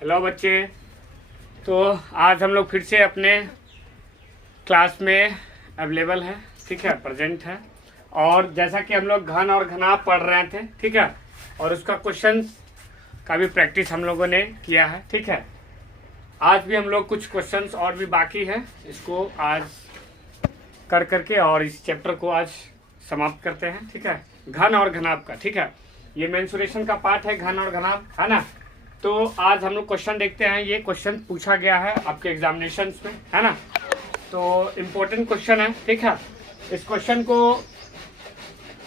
Hello बच्चे। तो आज हम लोग फिर से अपने क्लास में अवेलेबल है, ठीक है, प्रेजेंट है। और जैसा कि हम लोग घन और घनाभ पढ़ रहे थे, ठीक है, और उसका क्वेश्चन का भी प्रैक्टिस हम लोगों ने किया है, ठीक है। आज भी हम लोग कुछ क्वेश्चंस और भी बाकी है, इसको आज कर करके और इस चैप्टर को आज समाप्त करते हैं, ठीक है, घन और घनाभ का, ठीक है। ये मेंसुरेशन का पार्ट है, घन और घनाभ, है ना। तो आज हम लोग क्वेश्चन देखते हैं। ये क्वेश्चन पूछा गया है आपके एग्जामिनेशंस में, है ना। तो इम्पोर्टेंट क्वेश्चन है, ठीक है। इस क्वेश्चन को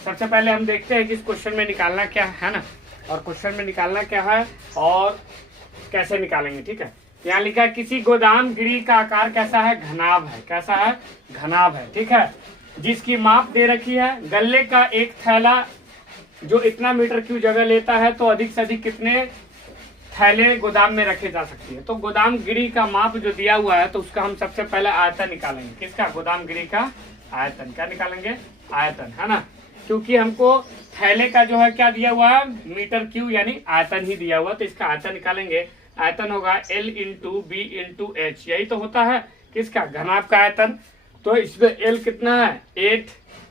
सबसे पहले हम देखते हैं कि इस क्वेश्चन में निकालना क्या है ना, और क्वेश्चन में निकालना क्या है और कैसे निकालेंगे, ठीक है। यहाँ लिखा है किसी गोदाम गिरी का आकार कैसा है, घनाभ है। कैसा है, घनाभ है, ठीक है। जिसकी माप दे रखी है, गल्ले का एक थैला जो इतना मीटर क्यूब जगह लेता है, तो अधिक से अधिक कितने थैले गोदाम में रखे जा सकती है। तो गोदाम गिरी का माप जो दिया हुआ है, तो उसका हम सबसे पहले आयतन निकालेंगे। किसका, गोदाम गिरी का आयतन। क्या निकालेंगे, आयतन, है ना। क्योंकि हमको थैले का जो है क्या दिया हुआ है, मीटर क्यूब यानी आयतन ही दिया हुआ, तो इसका आयतन निकालेंगे। आयतन होगा L into B into H, यही तो होता है किसका, घनाभ का आयतन। तो इसमें L कितना है 8,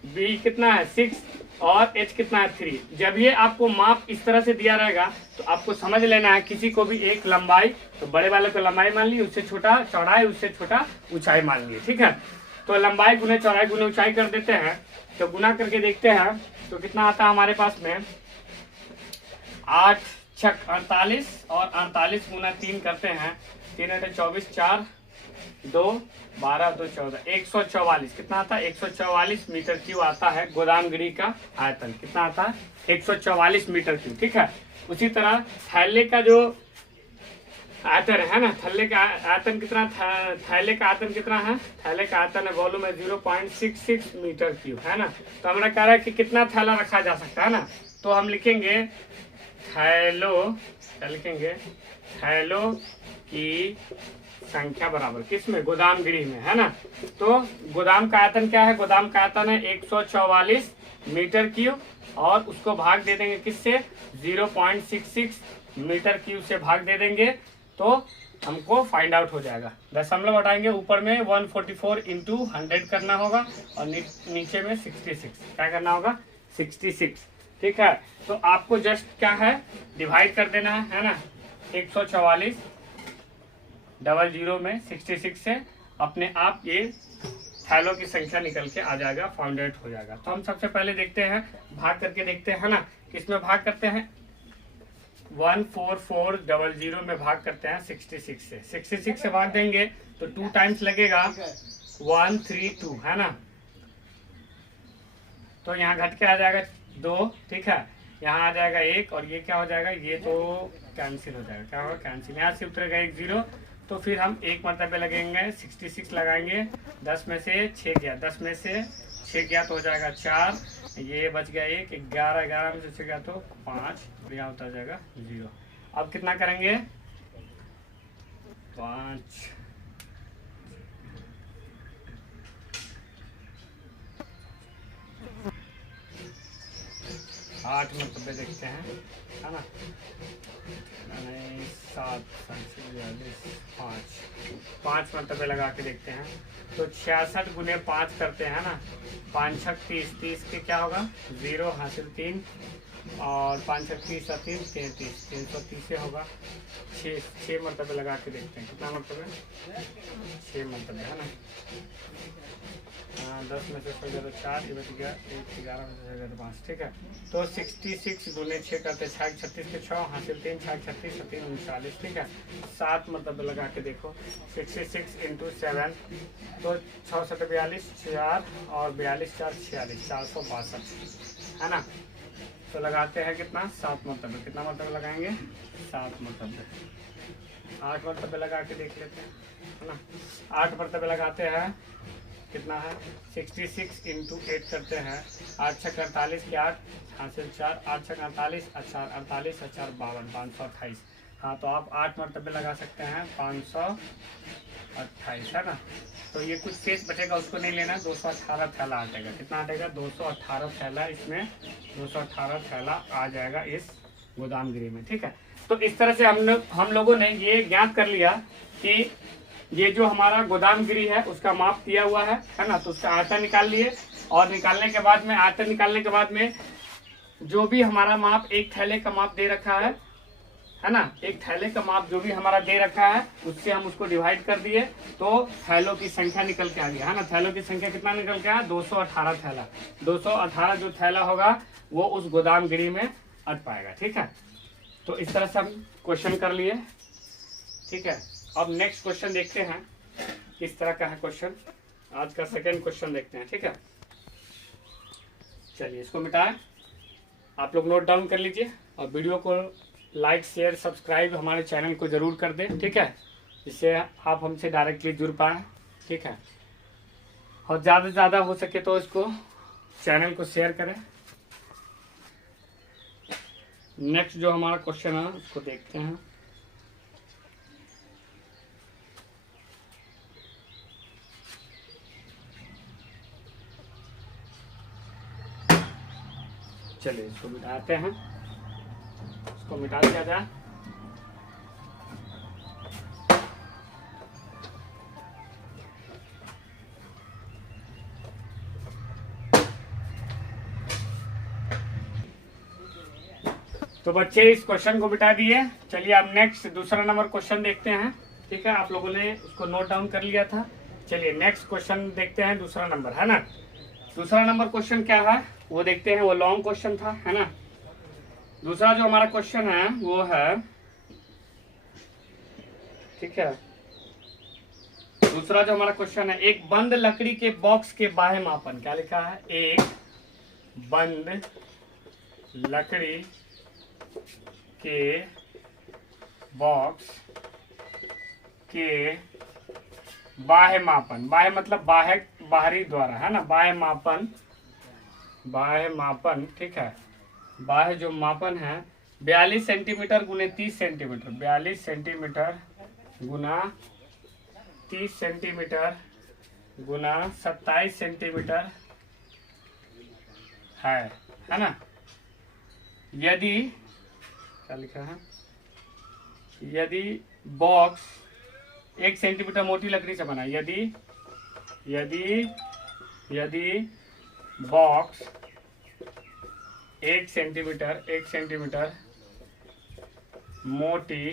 B कितना है 6 और H कितना है 3। जब ये आपको माप इस तरह से दिया रहेगा तो आपको समझ लेना है, किसी को भी एक लंबाई, तो बड़े वाले को लंबाई मान ली, उससे छोटा चौड़ाई, उससे छोटा ऊंचाई मान ली, ठीक है। तो लंबाई गुने चौड़ाई गुने ऊंचाई कर देते हैं, तो गुना करके देखते हैं तो कितना आता है हमारे पास में, 8 छक 48 और 48 गुना 3 करते हैं, 3 8 24, 4 2 12 2 14, 144। कितना आता है, 144 मीटर क्यूब आता है गोदाम गिरी का आयतन। कितना आता है, 144 मीटर क्यूब, ठीक है। उसी तरह थैले का जो आयतन है ना, थैले का आयतन कितना, थैले का आयतन कितना है, थैले का आयतन है वॉल्यूम है 0.66 मीटर क्यूब, है ना। तो हमारा कह रहा है कि कितना थैला रखा जा सकता है ना, तो हम लिखेंगे थैलों, क्या लिखेंगे, थैलों की संख्या बराबर किसमें, गोदाम गिरी में, है ना। तो गोदाम का आयतन क्या है, गोदाम का आयतन है 144 मीटर क्यूब, और उसको भाग दे देंगे किससे, 0.66 मीटर क्यूब से भाग दे देंगे, तो हमको फाइंड आउट हो जाएगा। दशमलव हटाएंगे, ऊपर में 144 इंटू 100 करना होगा, और नीचे में 66, क्या करना होगा, 66, ठीक है। तो आपको जस्ट क्या है, डिवाइड कर देना है ना, 144 00 में 66 से अपने आप ये थैलों की संख्या निकल के आ जाएगा, फाउंड आउट हो जाएगा। तो हम सबसे पहले देखते हैं, भाग करके देखते हैं ना, किसमें भाग करते हैं, 14400 में भाग करते हैं 66 से। 66 से भाग देंगे तो 2 टाइम्स लगेगा, 132, है ना। तो यहाँ घट के आ जाएगा 2, ठीक है, यहाँ आ जाएगा 1, और ये क्या हो जाएगा, ये तो कैंसिल हो जाएगा, क्या होगा, कैंसिल। यहाँ से उतरेगा 1 0, तो फिर हम एक मरतबे लगेंगे, 66 लगाएंगे, 10 में से 6 गया, 10 में से 6 गया तो हो जाएगा 4, ये बच गया 1, 11, 11 में से 6 गया तो 5, और यहाँ उतर जाएगा 0। अब कितना करेंगे, 5 8 मरतबे देखते हैं, है ना, 7 5 मरतबे लगा के देखते हैं, तो 66 गुने 5 करते हैं ना, 5 छक 30, 30 के क्या होगा 0 हासिल 3, और 5 छक 30 और 3 33, 330 से होगा 6 मरतबे लगा के देखते हैं, कितना मरतबे, 6 मरतबे, है ना। 10 में से 4, ये बच गया 1, 11 में से 5, ठीक है। तो 66 गुने 6 करते 6 36 के 6 हासिल 3, 6 36 3 39, ठीक है। 7 मतलब लगा के देखो, 66 इंटू 7, तो 6 7 42, 4 और 42 4 46, 462, है ना। तो लगाते हैं कितना, 7 मरतबे। कितना मरतबे लगाएंगे, 7 मरतबे। 8 मरतबे लगा के देख लेते हैं, है ना। 8 मरतबे लगाते हैं, कितना है, 66 इंटू 8 करते हैं, 8 छक 48 के 8 हासिल 4, 8 छक 48, 48 4 52, 528। हाँ, तो आप 8 मरतबे लगा सकते हैं, 528, है ना। तो ये कुछ शेष बचेगा, उसको नहीं लेना, 218 थैला आ जाएगा। कितना आ जाएगा, 218 थैला, इसमें 218 थैला आ जाएगा इस गोदाम गिरी में, ठीक है। तो इस तरह से हम लोगों ने ये ज्ञात कर लिया कि ये जो हमारा गोदामगिरी है उसका माप दिया हुआ है ना। तो उसका आयतन निकाल लिए, और निकालने के बाद में आयतन निकालने के बाद में जो भी हमारा माप, एक थैले का माप दे रखा है ना, एक थैले का माप जो भी हमारा दे रखा है उससे हम उसको डिवाइड कर दिए, तो थैलों की संख्या निकल के आ गया है ना। थैलों की संख्या कितना निकल के आया? 218 थैला। 218 जो थैला होगा वो उस गोदामगिरी में अट पाएगा। ठीक है, तो इस तरह से हम क्वेश्चन कर लिए। ठीक है, अब नेक्स्ट क्वेश्चन देखते हैं किस तरह का है क्वेश्चन। आज का सेकेंड क्वेश्चन देखते हैं। ठीक है, चलिए इसको मिटाएं, आप लोग नोट डाउन कर लीजिए, और वीडियो को लाइक शेयर सब्सक्राइब हमारे चैनल को जरूर कर दें। ठीक है, जिससे आप हमसे डायरेक्टली जुड़ पाएँ। ठीक है, और ज़्यादा से ज़्यादा हो सके तो इसको चैनल को शेयर करें। नेक्स्ट जो हमारा क्वेश्चन है उसको देखते हैं। चलिए इसको मिटाते हैं, इसको मिटा दिया जाए। तो बच्चे इस क्वेश्चन को मिटा दिए। चलिए अब नेक्स्ट दूसरा नंबर क्वेश्चन देखते हैं। ठीक है, आप लोगों ने उसको नोट डाउन कर लिया था। चलिए नेक्स्ट क्वेश्चन देखते हैं, दूसरा नंबर है ना। दूसरा नंबर क्वेश्चन क्या है वो देखते हैं। वो लॉन्ग क्वेश्चन था है ना। दूसरा जो हमारा क्वेश्चन है वो है, ठीक है, दूसरा जो हमारा क्वेश्चन है, एक बंद लकड़ी के बॉक्स के बाह्य मापन। क्या लिखा है? एक बंद लकड़ी के बॉक्स के बाह्य मापन। बाह्य मतलब बाहरी द्वारा है ना। बाह्य मापन ठीक है। बाह्य जो मापन है 42 सेंटीमीटर गुने 30 सेंटीमीटर। 42 सेंटीमीटर गुना 30 सेंटीमीटर गुना 27 सेंटीमीटर है ना। यदि क्या लिखा है? यदि बॉक्स 1 सेंटीमीटर मोटी लकड़ी से बना। यदि बॉक्स 1 सेंटीमीटर मोटी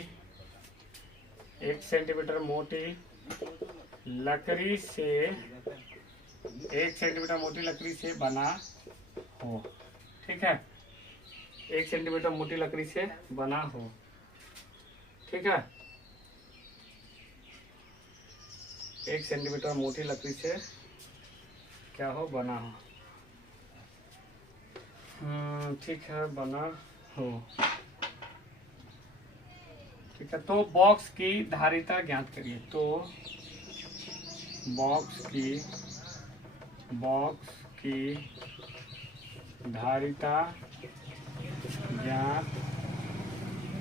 1 सेंटीमीटर मोटी लकड़ी से 1 सेंटीमीटर मोटी लकड़ी से बना हो। ठीक है, 1 सेंटीमीटर मोटी लकड़ी से बना हो। ठीक है, 1 सेंटीमीटर मोटी लकड़ी से क्या हो? बना हो। ठीक है, बना हो। ठीक है, तो बॉक्स की धारिता ज्ञात करिए। तो बॉक्स की धारिता ज्ञात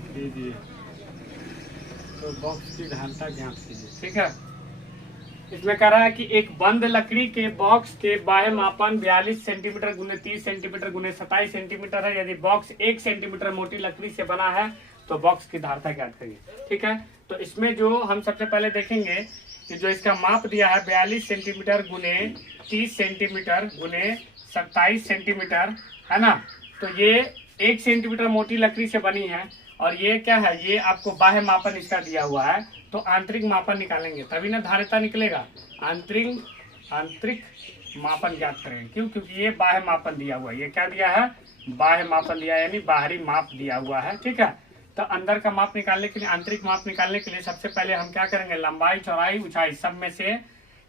कीजिए। तो बॉक्स की धारिता ज्ञात कीजिए। ठीक है, इसमें कह रहा है कि एक बंद लकड़ी के बॉक्स के बाह्य मापन 42 सेंटीमीटर गुने 30 सेंटीमीटर गुने 27 सेंटीमीटर है। यदि बॉक्स 1 सेंटीमीटर मोटी लकड़ी से बना है तो बॉक्स की धारिता ज्ञात करिए। ठीक है, तो इसमें जो हम सबसे पहले देखेंगे कि जो इसका माप दिया है 42 सेंटीमीटर गुने 30 सेंटीमीटर गुने 27 सेंटीमीटर है ना। तो ये 1 सेंटीमीटर मोटी लकड़ी से बनी है, और ये क्या है? ये आपको बाह्य मापन इसका दिया हुआ है। तो आंतरिक मापन निकालेंगे तभी ना धारिता निकलेगा। आंतरिक मापन ज्ञात करेंगे। क्यों? क्योंकि ये बाह्य मापन दिया हुआ है। ये क्या दिया है? बाह्य मापन दिया है, यानी बाहरी माप दिया हुआ है। ठीक है, तो अंदर का माप निकालने के लिए, आंतरिक माप निकालने के लिए सबसे पहले हम क्या करेंगे? लंबाई चौड़ाई ऊंचाई सब में से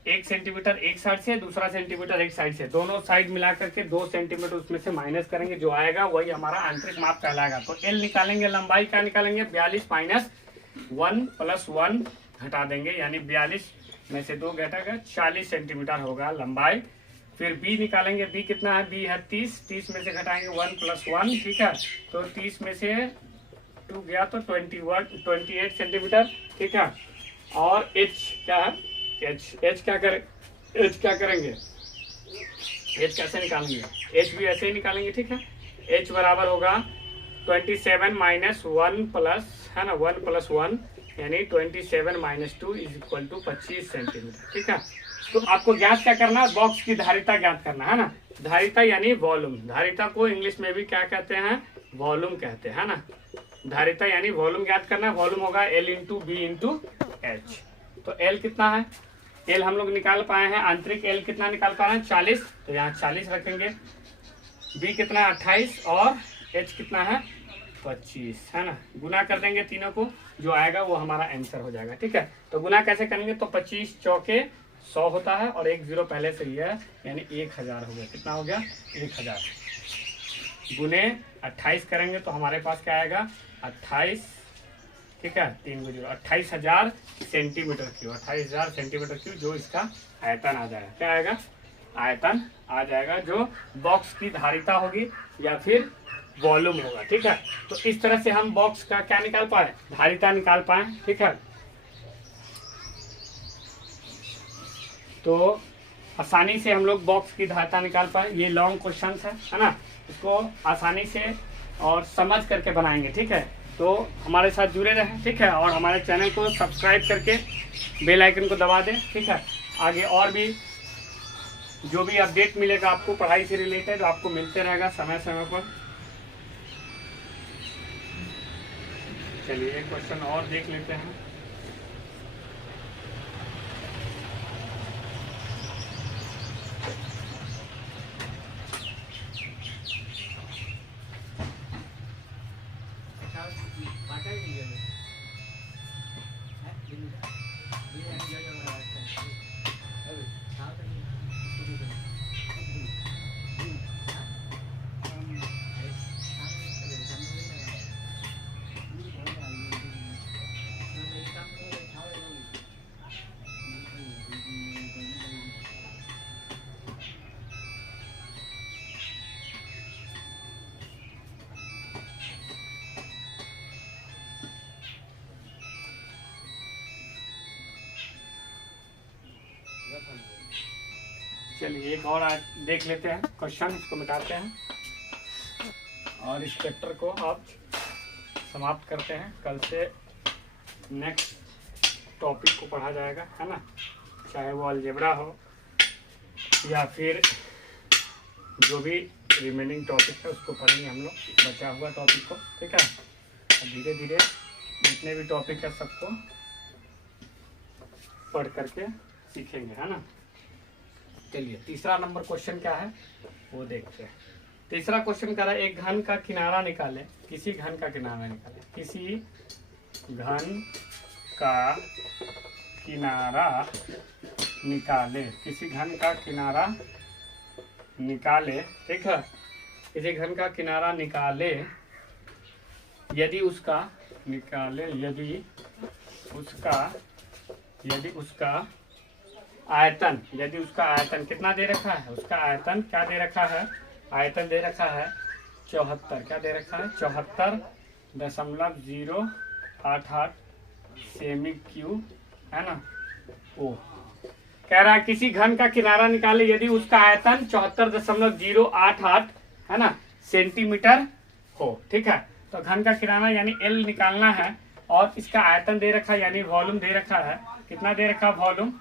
1 सेंटीमीटर एक साइड से, दूसरा सेंटीमीटर एक साइड से, दोनों साइड मिला करके 2 सेंटीमीटर उसमें से माइनस करेंगे। जो आएगा वही हमारा आंतरिक माप कहलाएगा। तो एल निकालेंगे। लंबाई क्या निकालेंगे? 42 माइनस 1 प्लस 1 घटा देंगे, यानी 42 में से 2 घटेगा 40 सेंटीमीटर होगा लंबाई। फिर बी निकालेंगे। बी कितना है? बी है 30। 30 में से घटाएंगे 1 प्लस 1। ठीक है, तो 30 में से 2 गया तो 28 सेंटीमीटर। ठीक है, और एच क्या है? एच क्या करेंगे? एच कैसे निकालेंगे? एच भी ऐसे ही निकालेंगे। ठीक है, एच बराबर होगा 27 माइनस 1 प्लस है ना, 1 + 1 यानी 27 - 2 = 25 सेंटीमीटर। ठीक है, तो आपको ज्ञात क्या करना है, बॉक्स की धारिता ज्ञात करना है ना। धारिता यानी वॉल्यूम, धारिता को इंग्लिश में भी क्या कहते हैं, वॉल्यूम कहते हैं ना। धारिता यानी वॉल्यूम ज्ञात करना है। वॉल्यूम होगा L × B × H। तो L कितना है, L हम लोग निकाल पाए हैं, आंतरिक L कितना निकाल पा रहे हैं, 40, तो यहाँ 40 रखेंगे। B कितना है 28 और H कितना है 25, है ना। गुना कर देंगे तीनों को, जो आएगा वो हमारा आंसर हो जाएगा। ठीक है, तो गुना कैसे करेंगे, तो 25 चौके 100 होता है और 1 0 पहले से ही है, यानी 1000 हो गया। कितना हो गया, 1000 गुने 28 करेंगे तो हमारे पास क्या आएगा, 28, ठीक है, 3 × 0 28,000 सेंटीमीटर क्यूब, 28,000 सेंटीमीटर क्यूब, जो इसका आयतन आ जाएगा। क्या आएगा, आयतन आ जाएगा, जो बॉक्स की धारिता होगी या फिर वॉल्यूम होगा। ठीक है, तो इस तरह से हम बॉक्स का क्या निकाल पाए, धारिता निकाल पाए। ठीक है, तो आसानी से हम लोग बॉक्स की धारिता निकाल पाए। ये लॉन्ग क्वेश्चन है ना, इसको आसानी से और समझ करके बनाएंगे। ठीक है, तो हमारे साथ जुड़े रहें। ठीक है, और हमारे चैनल को सब्सक्राइब करके बेल आइकन को दबा दें। ठीक है, आगे और भी जो भी अपडेट मिलेगा आपको पढ़ाई से रिलेटेड, आपको मिलते रहेगा समय समय पर। चलिए एक क्वेश्चन और देख लेते हैं। चलिए एक और देख लेते हैं क्वेश्चन, इसको मिटाते हैं और इस चैप्टर को आप समाप्त करते हैं। कल से नेक्स्ट टॉपिक को पढ़ा जाएगा, है ना, चाहे वो अलजेब्रा हो या फिर जो भी रिमेनिंग टॉपिक है उसको पढ़ेंगे हम लोग, बचा हुआ टॉपिक को। ठीक है, धीरे धीरे जितने भी टॉपिक है सबको पढ़ करके सीखेंगे, है ना। चलिए तीसरा नंबर क्वेश्चन क्या है वो देखते हैं। तीसरा क्वेश्चन कह रहा है, एक घन का किनारा निकाले, किसी घन का किनारा निकाले, किसी घन का किनारा निकाले, किसी घन का किनारा निकाले। ठीक है, किसी घन का किनारा निकाले, यदि उसका निकाले, यदि उसका आयतन, यदि उसका आयतन कितना दे रखा है, उसका आयतन क्या दे रखा है, आयतन दे रखा है 74, क्या दे रखा है 74.088 सेमी क्यूब, है ना। ओ कह रहा है किसी घन का किनारा निकाले, यदि उसका आयतन 74.088 है ना सेंटीमीटर हो। ठीक है, तो घन का किनारा यानी L निकालना है और इसका आयतन दे रखा है यानी वॉल्यूम दे रखा है, कितना दे रखा है वॉल्यूम,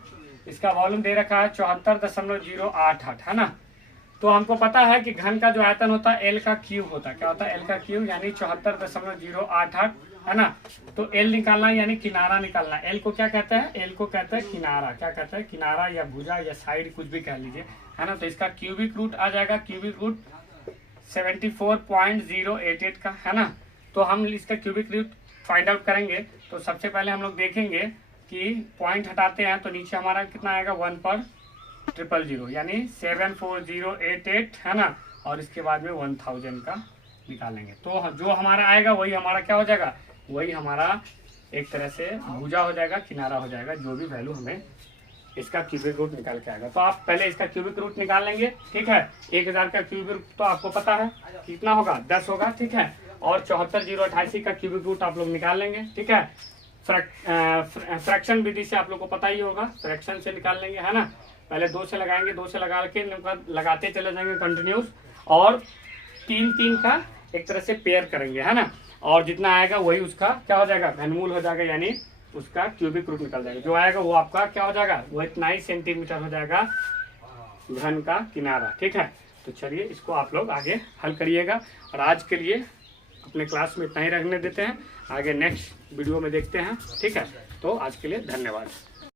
इसका वॉल्यूम दे रखा है 74.088, है ना। तो हमको पता है कि घन का जो आयतन होता है L का क्यूब होता है, क्या होता है L का क्यूब यानी 74.088, है ना। तो L निकालना यानी किनारा निकालना। L को क्या कहते हैं, L को कहते हैं किनारा, क्या कहते हैं किनारा या भुजा या साइड कुछ भी कह लीजिए, है ना। तो इसका क्यूबिक रूट आ जाएगा, क्यूबिक रूट 74.088 का, है ना। तो हम इसका क्यूबिक रूट फाइंड आउट करेंगे। तो सबसे पहले हम लोग देखेंगे कि पॉइंट हटाते हैं तो नीचे हमारा कितना आएगा 1/000 यानी 74088, है ना, और इसके बाद में 1000 का निकालेंगे। तो जो हमारा आएगा वही हमारा क्या हो जाएगा, वही हमारा एक तरह से भुजा हो जाएगा, किनारा हो जाएगा, जो भी वैल्यू हमें इसका क्यूबिक रूट निकाल के आएगा। तो आप पहले इसका क्यूबिक रूट निकाल लेंगे। ठीक है, 1000 का क्यूबिक रूट तो आपको पता है कितना होगा 10 होगा। ठीक है, और 74.088 का क्यूबिक रूट आप लोग निकाल लेंगे। ठीक है, फ्रैक्शन विधि से आप लोग को पता ही होगा, फ्रैक्शन से निकाल लेंगे, है ना। पहले 2 से लगाएंगे, 2 से लगा के लगाते चले जाएंगे कंटिन्यूस, और 3 का एक तरह से पेयर करेंगे, है ना। और जितना आएगा वही उसका क्या हो जाएगा, घनमूल हो जाएगा, यानी उसका क्यूबिक रूट निकल जाएगा। जो आएगा वो आपका क्या हो जाएगा, वो इतना ही सेंटीमीटर हो जाएगा घन का किनारा। ठीक है, तो चलिए इसको आप लोग आगे हल करिएगा। और आज के लिए अपने क्लास में इतना ही रखने देते हैं, आगे नेक्स्ट वीडियो में देखते हैं। ठीक है, तो आज के लिए धन्यवाद।